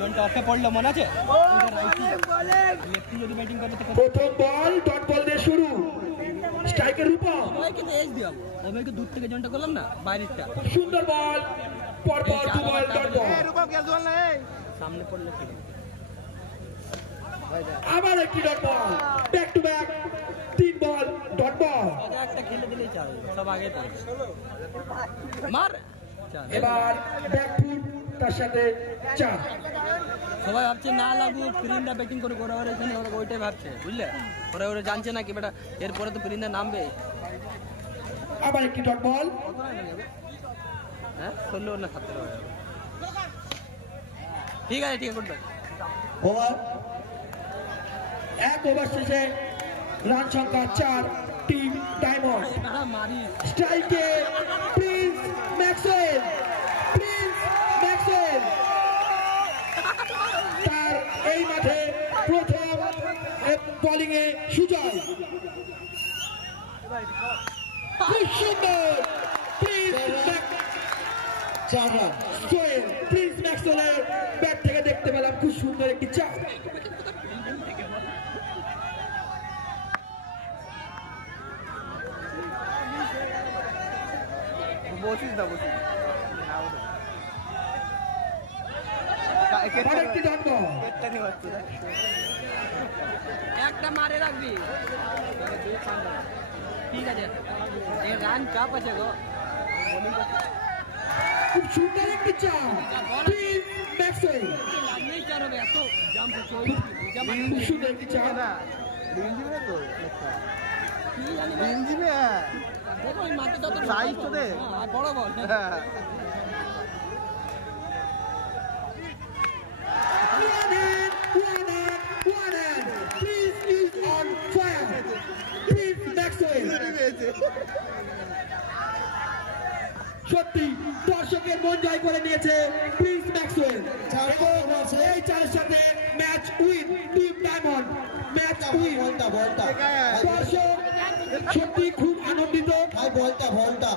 জনটা অফে পড়লো মনে আছে লেফটি যদি ব্যাটিং করে প্রথম বল ডট বল দিয়ে শুরু স্ট্রাইকের রূপম ওইকে তো এজ দিলাম ওইকে দূর থেকে জনটা করলাম না বাইরেরটা সুন্দর বল পর পর দু ball dot ball Rupam casual না সামনে পড়লো কি আবার একটি dot ball back to back 3 ball dot ball একটা খেলে দিলেই চাল সব আগে পড়ে মার এবার ব্যাক ফুট তার সাথে 4 সবাই ভাবছে না লাগুক ফিরিন্দা ব্যাটিং করে ওরা এখানে ওরা ওইটাই ভাবছে বুঝলে ওরা জানছে না কি বেটা এরপরে তো ফিরিন্দা নামবে আবার একটি ডট বল হ্যাঁ 16 না 17 হয়ে যাবে ঠিক আছে করতে ওভার এক ওভার শেষে রান সংখ্যা 4 টিম ডায়মন্ড স্ট্রাইকে প্রিন্স ম্যাক্সওয়েল তার এই মাঠে প্রথম বোলিং এ সুজয় খুব সুন্দর প্রিন্স ম্যাক্সওয়েলের ব্যাট থেকে দেখতে পেলাম খুব সুন্দর একটি চার একটা মারে রাখবি ঠিক আছে রান কাপ আছে গো খুব সুন্দর একটি চার খুব সুন্দর একটি চার বড় বল সত্যি দর্শকের মন জয় করে নিয়েছে প্রিন্স ম্যাক্সওয়েল এই চারের সাথে match win team diamond match win দর্শক সত্যি খুব আনন্দিত বলটা